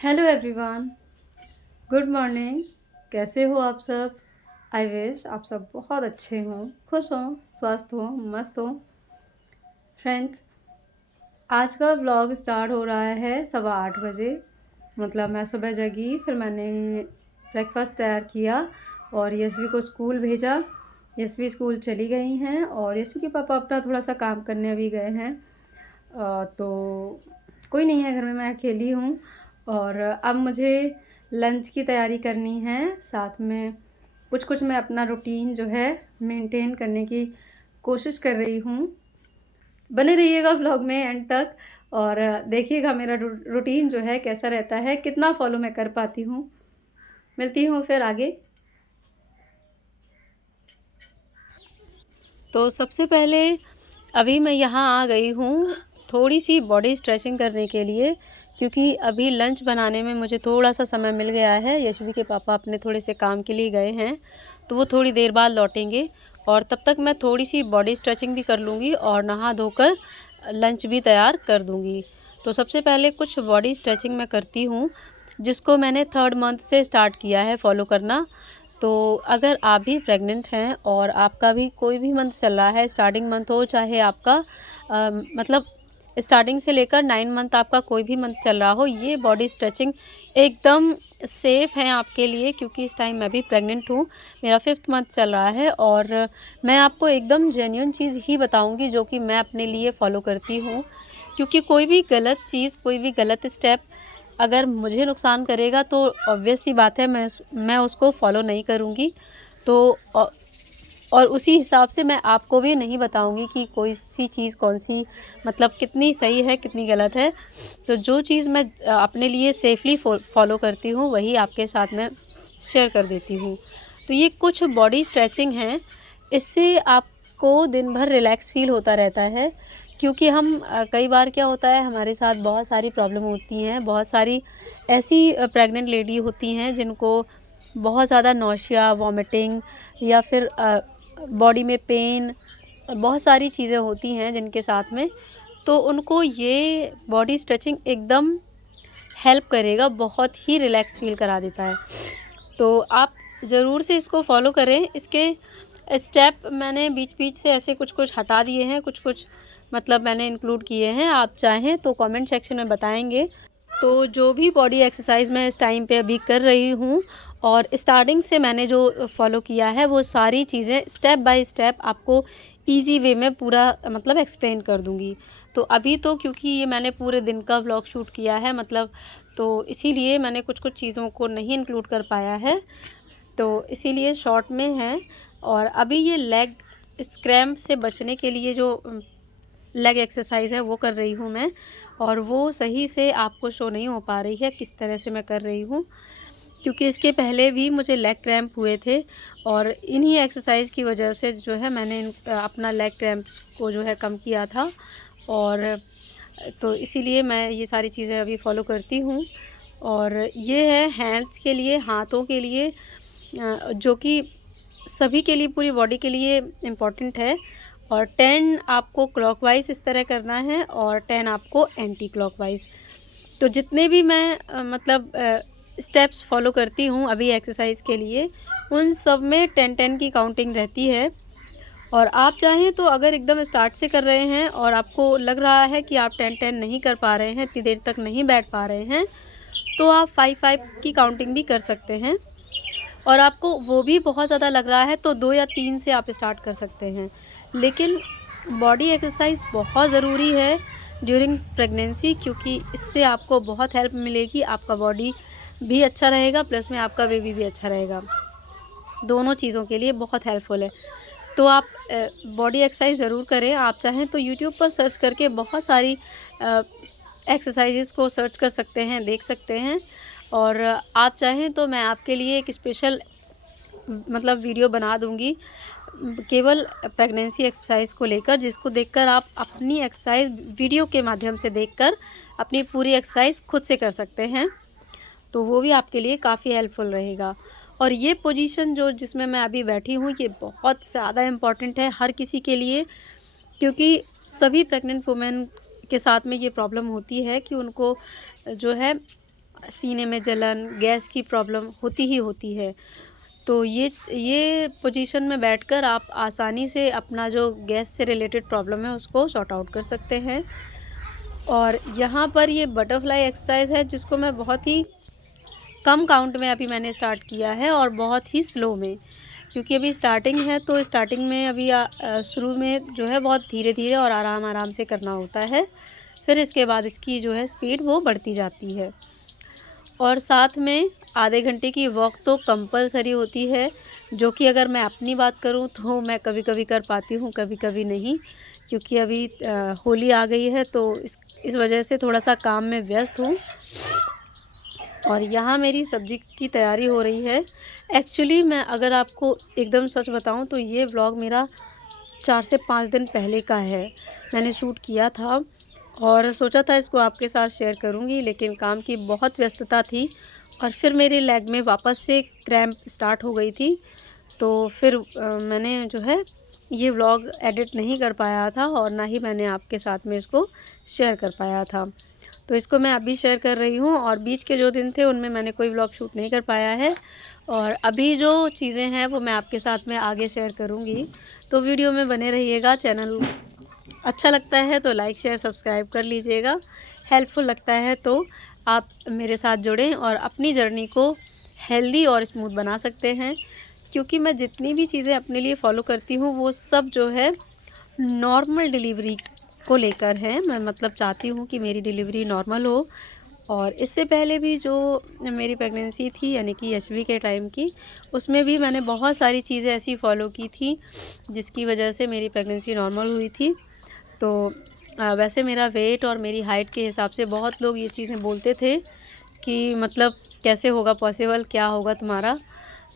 Hello everyone, good morning. कैसे हो आप सब? आई विश आप सब बहुत अच्छे हों, खुश हों, स्वस्थ हों, मस्त हों। फ्रेंड्स, आज का व्लॉग स्टार्ट हो रहा है 8:15 बजे। मतलब मैं सुबह जगी, फिर मैंने ब्रेकफास्ट तैयार किया और यशवी को स्कूल भेजा। यशवी स्कूल चली गई हैं और यशवी के पापा अपना थोड़ा सा काम करने अभी गए हैं। तो कोई नहीं है घर में, मैं अकेली हूँ। और अब मुझे लंच की तैयारी करनी है। साथ में कुछ कुछ मैं अपना रूटीन जो है मेंटेन करने की कोशिश कर रही हूँ। बने रहिएगा व्लॉग में एंड तक और देखिएगा मेरा रूटीन जो है कैसा रहता है, कितना फॉलो मैं कर पाती हूँ। मिलती हूँ फिर आगे। तो सबसे पहले अभी मैं यहाँ आ गई हूँ थोड़ी सी बॉडी स्ट्रेचिंग करने के लिए, क्योंकि अभी लंच बनाने में मुझे थोड़ा सा समय मिल गया है। यशवी के पापा अपने थोड़े से काम के लिए गए हैं, तो वो थोड़ी देर बाद लौटेंगे और तब तक मैं थोड़ी सी बॉडी स्ट्रेचिंग भी कर लूँगी और नहा धोकर लंच भी तैयार कर दूँगी। तो सबसे पहले कुछ बॉडी स्ट्रेचिंग मैं करती हूँ, जिसको मैंने 3rd मंथ से स्टार्ट किया है फॉलो करना। तो अगर आप भी प्रेग्नेंट हैं और आपका भी कोई भी मंथ चल रहा है, स्टार्टिंग मंथ हो चाहे आपका मतलब स्टार्टिंग से लेकर 9 मंथ आपका कोई भी मंथ चल रहा हो, ये बॉडी स्ट्रेचिंग एकदम सेफ़ है आपके लिए। क्योंकि इस टाइम मैं भी प्रेग्नेंट हूँ, मेरा 5th मंथ चल रहा है और मैं आपको एकदम जेन्युइन चीज़ ही बताऊँगी जो कि मैं अपने लिए फ़ॉलो करती हूँ। क्योंकि कोई भी गलत चीज़, कोई भी गलत स्टेप अगर मुझे नुकसान करेगा तो ऑब्वियस सी बात है मैं उसको फॉलो नहीं करूँगी। तो और उसी हिसाब से मैं आपको भी नहीं बताऊँगी कि कोई सी चीज़ कौन सी मतलब कितनी सही है कितनी गलत है। तो जो चीज़ मैं अपने लिए सेफली फॉलो करती हूँ वही आपके साथ में शेयर कर देती हूँ। तो ये कुछ बॉडी स्ट्रेचिंग हैं, इससे आपको दिन भर रिलैक्स फील होता रहता है। क्योंकि हम कई बार क्या होता है, हमारे साथ बहुत सारी प्रॉब्लम होती हैं, बहुत सारी ऐसी प्रेग्नेंट लेडी होती हैं जिनको बहुत ज़्यादा नौशिया, वॉमिटिंग या फिर बॉडी में पेन, बहुत सारी चीज़ें होती हैं जिनके साथ में। तो उनको ये बॉडी स्ट्रेचिंग एकदम हेल्प करेगा, बहुत ही रिलैक्स फील करा देता है। तो आप ज़रूर से इसको फॉलो करें। इसके स्टेप मैंने बीच बीच से ऐसे कुछ कुछ हटा दिए हैं, कुछ कुछ मतलब मैंने इंक्लूड किए हैं। आप चाहें तो कमेंट सेक्शन में बताएंगे। तो जो भी बॉडी एक्सरसाइज मैं इस टाइम पे अभी कर रही हूँ और स्टार्टिंग से मैंने जो फॉलो किया है, वो सारी चीज़ें स्टेप बाय स्टेप आपको इजी वे में पूरा मतलब एक्सप्लेन कर दूँगी। तो अभी तो क्योंकि ये मैंने पूरे दिन का व्लॉग शूट किया है मतलब, तो इसीलिए मैंने कुछ कुछ चीज़ों को नहीं इंक्लूड कर पाया है, तो इसीलिए शॉर्ट में है। और अभी ये लेग स्क्रैम्प से बचने के लिए जो लेग एक्सरसाइज है वो कर रही हूँ मैं, और वो सही से आपको शो नहीं हो पा रही है किस तरह से मैं कर रही हूँ। क्योंकि इसके पहले भी मुझे लेग क्रैम्प हुए थे और इन्हीं एक्सरसाइज की वजह से जो है मैंने अपना लेग क्रैम्प को जो है कम किया था। और तो इसीलिए मैं ये सारी चीज़ें अभी फॉलो करती हूँ। और ये है हैंड्स के लिए, हाथों के लिए, जो कि सभी के लिए, पूरी बॉडी के लिए इम्पॉर्टेंट है। और 10 आपको क्लॉकवाइज इस तरह करना है और 10 आपको एंटी क्लॉकवाइज। तो जितने भी मैं मतलब स्टेप्स फॉलो करती हूँ अभी एक्सरसाइज के लिए, उन सब में 10-10 की काउंटिंग रहती है। और आप चाहें तो अगर एकदम स्टार्ट से कर रहे हैं और आपको लग रहा है कि आप 10-10 नहीं कर पा रहे हैं, इतनी देर तक नहीं बैठ पा रहे हैं, तो आप 5-5 की काउंटिंग भी कर सकते हैं। और आपको वो भी बहुत ज़्यादा लग रहा है तो 2 या 3 से आप स्टार्ट कर सकते हैं। लेकिन बॉडी एक्सरसाइज बहुत ज़रूरी है ड्यूरिंग प्रेगनेंसी, क्योंकि इससे आपको बहुत हेल्प मिलेगी। आपका बॉडी भी अच्छा रहेगा, प्लस में आपका बेबी भी अच्छा रहेगा। दोनों चीज़ों के लिए बहुत हेल्पफुल है। तो आप बॉडी एक्सरसाइज ज़रूर करें। आप चाहें तो यूट्यूब पर सर्च करके बहुत सारी एक्सरसाइजेस को सर्च कर सकते हैं, देख सकते हैं। और आप चाहें तो मैं आपके लिए एक स्पेशल मतलब वीडियो बना दूंगी केवल प्रेगनेंसी एक्सरसाइज को लेकर, जिसको देखकर आप अपनी एक्सरसाइज वीडियो के माध्यम से देखकर अपनी पूरी एक्सरसाइज खुद से कर सकते हैं। तो वो भी आपके लिए काफ़ी हेल्पफुल रहेगा। और ये पोजीशन जो जिसमें मैं अभी बैठी हूँ, ये बहुत ज़्यादा इम्पॉर्टेंट है हर किसी के लिए। क्योंकि सभी प्रेग्नेंट वुमेन के साथ में ये प्रॉब्लम होती है कि उनको जो है सीने में जलन, गैस की प्रॉब्लम होती ही होती है। तो ये पोजीशन में बैठकर आप आसानी से अपना जो गैस से रिलेटेड प्रॉब्लम है उसको सॉर्ट आउट कर सकते हैं। और यहाँ पर ये बटरफ्लाई एक्सरसाइज है जिसको मैं बहुत ही कम काउंट में अभी मैंने स्टार्ट किया है और बहुत ही स्लो में, क्योंकि अभी स्टार्टिंग है। तो स्टार्टिंग में अभी शुरू में जो है बहुत धीरे धीरे और आराम आराम से करना होता है, फिर इसके बाद इसकी जो है स्पीड वो बढ़ती जाती है। और साथ में आधे घंटे की वॉक तो कंपलसरी होती है, जो कि अगर मैं अपनी बात करूं तो मैं कभी कभी कर पाती हूं, कभी कभी नहीं, क्योंकि अभी होली आ गई है तो इस वजह से थोड़ा सा काम में व्यस्त हूं। और यहाँ मेरी सब्ज़ी की तैयारी हो रही है। एक्चुअली मैं अगर आपको एकदम सच बताऊं तो ये व्लॉग मेरा 4 से 5 दिन पहले का है। मैंने शूट किया था और सोचा था इसको आपके साथ शेयर करूंगी, लेकिन काम की बहुत व्यस्तता थी और फिर मेरे लेग में वापस से क्रैम्प स्टार्ट हो गई थी। तो फिर मैंने जो है ये व्लॉग एडिट नहीं कर पाया था और ना ही मैंने आपके साथ में इसको शेयर कर पाया था। तो इसको मैं अभी शेयर कर रही हूँ और बीच के जो दिन थे उनमें मैंने कोई व्लॉग शूट नहीं कर पाया है। और अभी जो चीज़ें हैं वो मैं आपके साथ में आगे शेयर करूँगी। तो वीडियो में बने रहिएगा। चैनल अच्छा लगता है तो लाइक शेयर सब्सक्राइब कर लीजिएगा। हेल्पफुल लगता है तो आप मेरे साथ जुड़ें और अपनी जर्नी को हेल्दी और स्मूथ बना सकते हैं। क्योंकि मैं जितनी भी चीज़ें अपने लिए फ़ॉलो करती हूँ वो सब जो है नॉर्मल डिलीवरी को लेकर है। मैं मतलब चाहती हूँ कि मेरी डिलीवरी नॉर्मल हो। और इससे पहले भी जो मेरी प्रेगनेंसी थी यानी कि यशवी के टाइम की, उसमें भी मैंने बहुत सारी चीज़ें ऐसी फ़ॉलो की थी जिसकी वजह से मेरी प्रेगनेंसी नॉर्मल हुई थी। तो वैसे मेरा वेट और मेरी हाइट के हिसाब से बहुत लोग ये चीज़ें बोलते थे कि मतलब कैसे होगा पॉसिबल, क्या होगा तुम्हारा।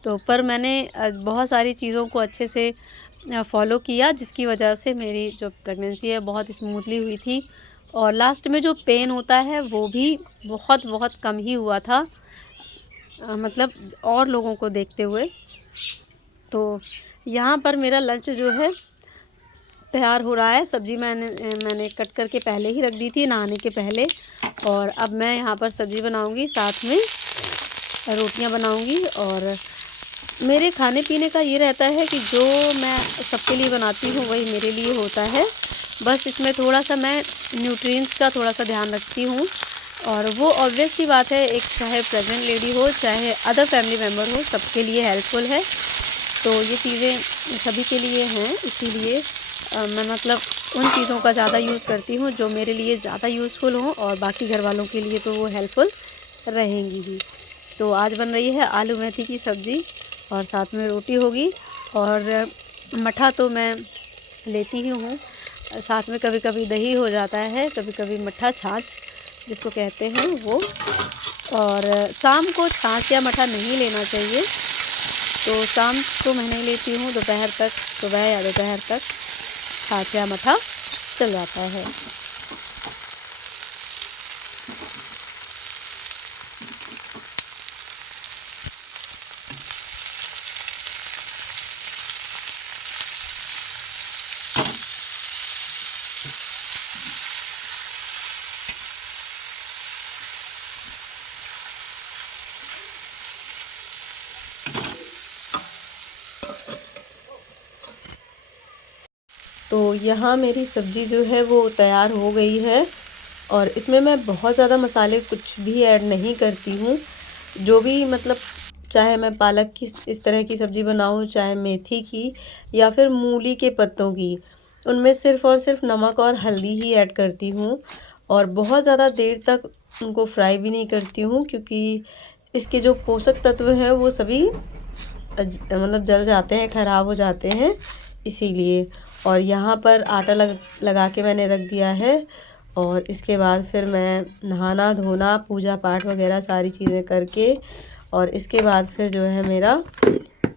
तो पर मैंने बहुत सारी चीज़ों को अच्छे से फ़ॉलो किया, जिसकी वजह से मेरी जो प्रेगनेंसी है बहुत स्मूथली हुई थी। और लास्ट में जो पेन होता है वो भी बहुत बहुत कम ही हुआ था, मतलब और लोगों को देखते हुए। तो यहाँ पर मेरा लंच जो है तैयार हो रहा है। सब्ज़ी मैंने कट करके पहले ही रख दी थी नहाने के पहले। और अब मैं यहाँ पर सब्ज़ी बनाऊँगी, साथ में रोटियाँ बनाऊँगी। और मेरे खाने पीने का ये रहता है कि जो मैं सबके लिए बनाती हूँ वही मेरे लिए होता है। बस इसमें थोड़ा सा मैं न्यूट्रिएंट्स का थोड़ा सा ध्यान रखती हूँ। और वो ऑब्वियस सी बात है, एक चाहे प्रेग्नेंट लेडी हो चाहे अदर फैमिली मेम्बर हो, सबके लिए हेल्पफुल है। तो ये चीज़ें सभी के लिए हैं, इसीलिए मैं मतलब उन चीज़ों का ज़्यादा यूज़ करती हूँ जो मेरे लिए ज़्यादा यूज़फुल हों, और बाकी घर वालों के लिए तो वो हेल्पफुल रहेंगी ही। तो आज बन रही है आलू मेथी की सब्ज़ी और साथ में रोटी होगी। और मठा तो मैं लेती ही हूँ, साथ में कभी कभी दही हो जाता है, कभी कभी मठा छाछ जिसको कहते हैं वो। और शाम को छाछ या मठा नहीं लेना चाहिए, तो शाम को मैं नहीं लेती हूँ, दोपहर तक, सुबह या दोपहर तक छाछ या मठा चल जाता है। तो यहाँ मेरी सब्ज़ी जो है वो तैयार हो गई है और इसमें मैं बहुत ज़्यादा मसाले कुछ भी ऐड नहीं करती हूँ। जो भी मतलब चाहे मैं पालक की इस तरह की सब्ज़ी बनाऊँ, चाहे मेथी की या फिर मूली के पत्तों की, उनमें सिर्फ़ और सिर्फ नमक और हल्दी ही ऐड करती हूँ। और बहुत ज़्यादा देर तक उनको फ्राई भी नहीं करती हूँ, क्योंकि इसके जो पोषक तत्व हैं वो सभी मतलब जल जाते हैं, ख़राब हो जाते हैं, इसीलिए। और यहाँ पर आटा लगा के मैंने रख दिया है। और इसके बाद फिर मैं नहाना धोना पूजा पाठ वगैरह सारी चीज़ें करके, और इसके बाद फिर जो है मेरा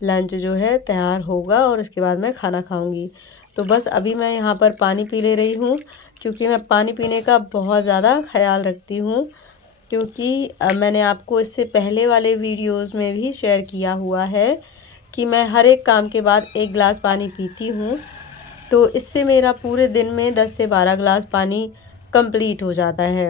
लंच जो है तैयार होगा और इसके बाद मैं खाना खाऊंगी। तो बस अभी मैं यहाँ पर पानी पी ले रही हूँ, क्योंकि मैं पानी पीने का बहुत ज़्यादा ख्याल रखती हूँ। क्योंकि मैंने आपको इससे पहले वाले वीडियोस में भी शेयर किया हुआ है कि मैं हर एक काम के बाद 1 गिलास पानी पीती हूँ। तो इससे मेरा पूरे दिन में 10 से 12 गिलास पानी कंप्लीट हो जाता है।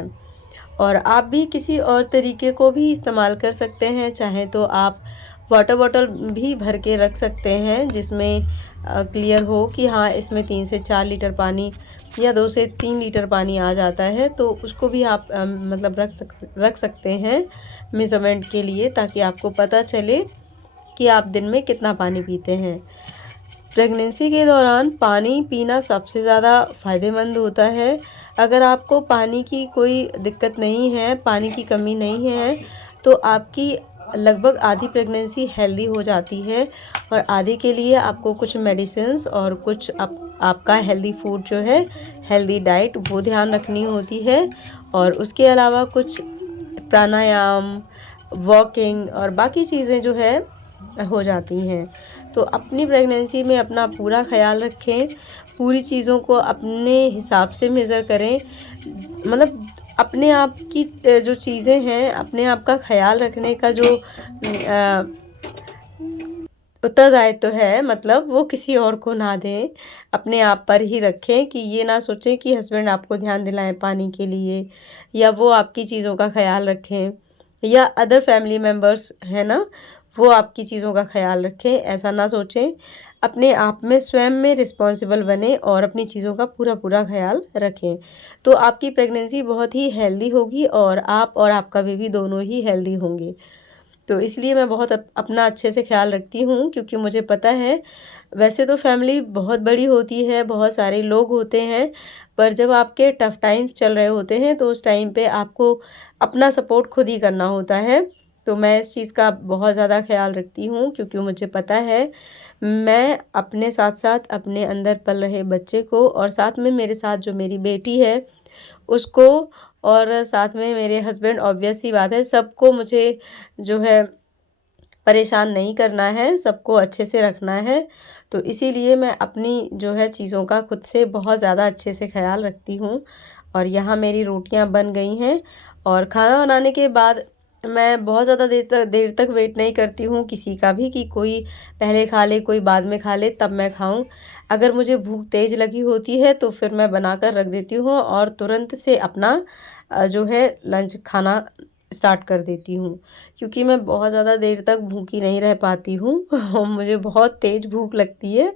और आप भी किसी और तरीके को भी इस्तेमाल कर सकते हैं। चाहें तो आप वाटर बॉटल भी भर के रख सकते हैं जिसमें क्लियर हो कि हाँ इसमें 3 से 4 लीटर पानी या 2 से 3 लीटर पानी आ जाता है, तो उसको भी आप मतलब रख सकते हैं मेज़रमेंट के लिए, ताकि आपको पता चले कि आप दिन में कितना पानी पीते हैं। प्रेगनेंसी के दौरान पानी पीना सबसे ज़्यादा फ़ायदेमंद होता है। अगर आपको पानी की कोई दिक्कत नहीं है, पानी की कमी नहीं है, तो आपकी लगभग आधी प्रेगनेंसी हेल्दी हो जाती है। और आधे के लिए आपको कुछ मेडिसिन्स और कुछ आपका हेल्दी फूड जो है, हेल्दी डाइट, वो ध्यान रखनी होती है। और उसके अलावा कुछ प्राणायाम, वॉकिंग और बाकी चीज़ें जो है हो जाती हैं। तो अपनी प्रेगनेंसी में अपना पूरा ख्याल रखें, पूरी चीज़ों को अपने हिसाब से मेज़र करें। मतलब अपने आप की जो चीज़ें हैं, अपने आप का ख्याल रखने का जो उत्तरदायित्व है, मतलब वो किसी और को ना दें, अपने आप पर ही रखें। कि ये ना सोचें कि हस्बैंड आपको ध्यान दिलाएं पानी के लिए, या वो आपकी चीज़ों का ख्याल रखें, या अदर फैमिली मेम्बर्स हैं ना, वो आपकी चीज़ों का ख्याल रखें। ऐसा ना सोचें, अपने आप में स्वयं में रिस्पॉन्सिबल बने और अपनी चीज़ों का पूरा पूरा ख्याल रखें। तो आपकी प्रेगनेंसी बहुत ही हेल्दी होगी और आप और आपका बेबी दोनों ही हेल्दी होंगे। तो इसलिए मैं बहुत अपना अच्छे से ख्याल रखती हूँ, क्योंकि मुझे पता है वैसे तो फैमिली बहुत बड़ी होती है, बहुत सारे लोग होते हैं, पर जब आपके टफ़ टाइम चल रहे होते हैं तो उस टाइम पे आपको अपना सपोर्ट खुद ही करना होता है। तो मैं इस चीज़ का बहुत ज़्यादा ख्याल रखती हूँ, क्योंकि मुझे पता है मैं अपने साथ-साथ अपने अंदर पल रहे बच्चे को, और साथ में मेरे साथ जो मेरी बेटी है उसको, और साथ में मेरे हस्बैंड, ऑब्वियस सी बात है सबको मुझे जो है परेशान नहीं करना है, सबको अच्छे से रखना है। तो इसीलिए मैं अपनी जो है चीज़ों का खुद से बहुत ज़्यादा अच्छे से ख़्याल रखती हूँ। और यहाँ मेरी रोटियाँ बन गई हैं, और खाना बनाने के बाद मैं बहुत ज़्यादा देर तक वेट नहीं करती हूँ किसी का भी, कि कोई पहले खा ले, कोई बाद में खा ले, तब मैं खाऊँ। अगर मुझे भूख तेज़ लगी होती है तो फिर मैं बनाकर रख देती हूँ और तुरंत से अपना जो है लंच खाना स्टार्ट कर देती हूँ। क्योंकि मैं बहुत ज़्यादा देर तक भूखी नहीं रह पाती हूँ और मुझे बहुत तेज़ भूख लगती है,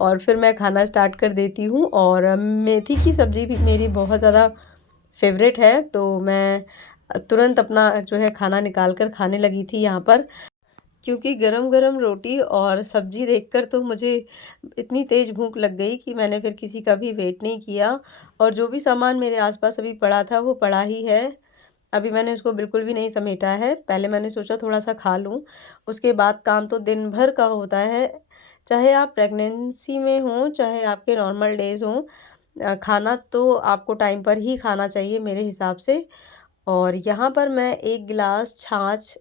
और फिर मैं खाना स्टार्ट कर देती हूँ। और मेथी की सब्ज़ी भी मेरी बहुत ज़्यादा फेवरेट है, तो मैं तुरंत अपना जो है खाना निकाल कर खाने लगी थी यहाँ पर। क्योंकि गरम-गरम रोटी और सब्ज़ी देखकर तो मुझे इतनी तेज़ भूख लग गई कि मैंने फिर किसी का भी वेट नहीं किया, और जो भी सामान मेरे आस-पास अभी पड़ा था वो पड़ा ही है। अभी मैंने उसको बिल्कुल भी नहीं समेटा है। पहले मैंने सोचा थोड़ा-सा खा लूँ, उसके बाद काम तो दिन भर का होता है। चाहे आप प्रेगनेंसी में हों, चाहे आपके नॉर्मल डेज़ हों, खाना तो आपको टाइम पर ही खाना चाहिए मेरे हिसाब से। और यहाँ पर मैं 1 गिलास छाछ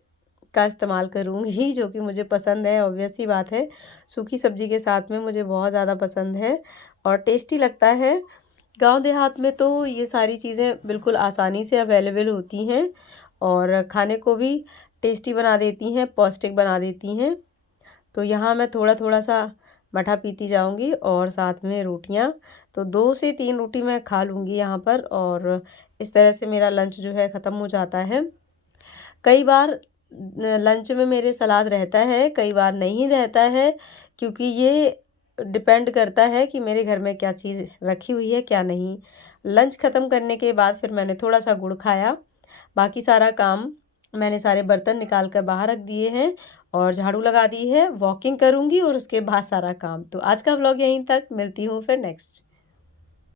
का इस्तेमाल करूँगी, जो कि मुझे पसंद है, ऑब्वियस सी बात है। सूखी सब्ज़ी के साथ में मुझे बहुत ज़्यादा पसंद है और टेस्टी लगता है। गाँव देहात में तो ये सारी चीज़ें बिल्कुल आसानी से अवेलेबल होती हैं और खाने को भी टेस्टी बना देती हैं, पौष्टिक बना देती हैं। तो यहाँ मैं थोड़ा-थोड़ा सा मठा पीती जाऊँगी और साथ में रोटियाँ, तो 2 से 3 रोटी मैं खा लूँगी यहाँ पर, और इस तरह से मेरा लंच जो है ख़त्म हो जाता है। कई बार लंच में मेरे सलाद रहता है, कई बार नहीं रहता है, क्योंकि ये डिपेंड करता है कि मेरे घर में क्या चीज़ रखी हुई है, क्या नहीं। लंच ख़त्म करने के बाद फिर मैंने थोड़ा-सा गुड़ खाया, बाकी सारा काम मैंने सारे बर्तन निकाल कर बाहर रख दिए हैं और झाड़ू लगा दी है, वॉकिंग करूँगी और उसके बाद सारा काम। तो आज का व्लॉग यहीं तक, मिलती हूँ फिर नेक्स्ट।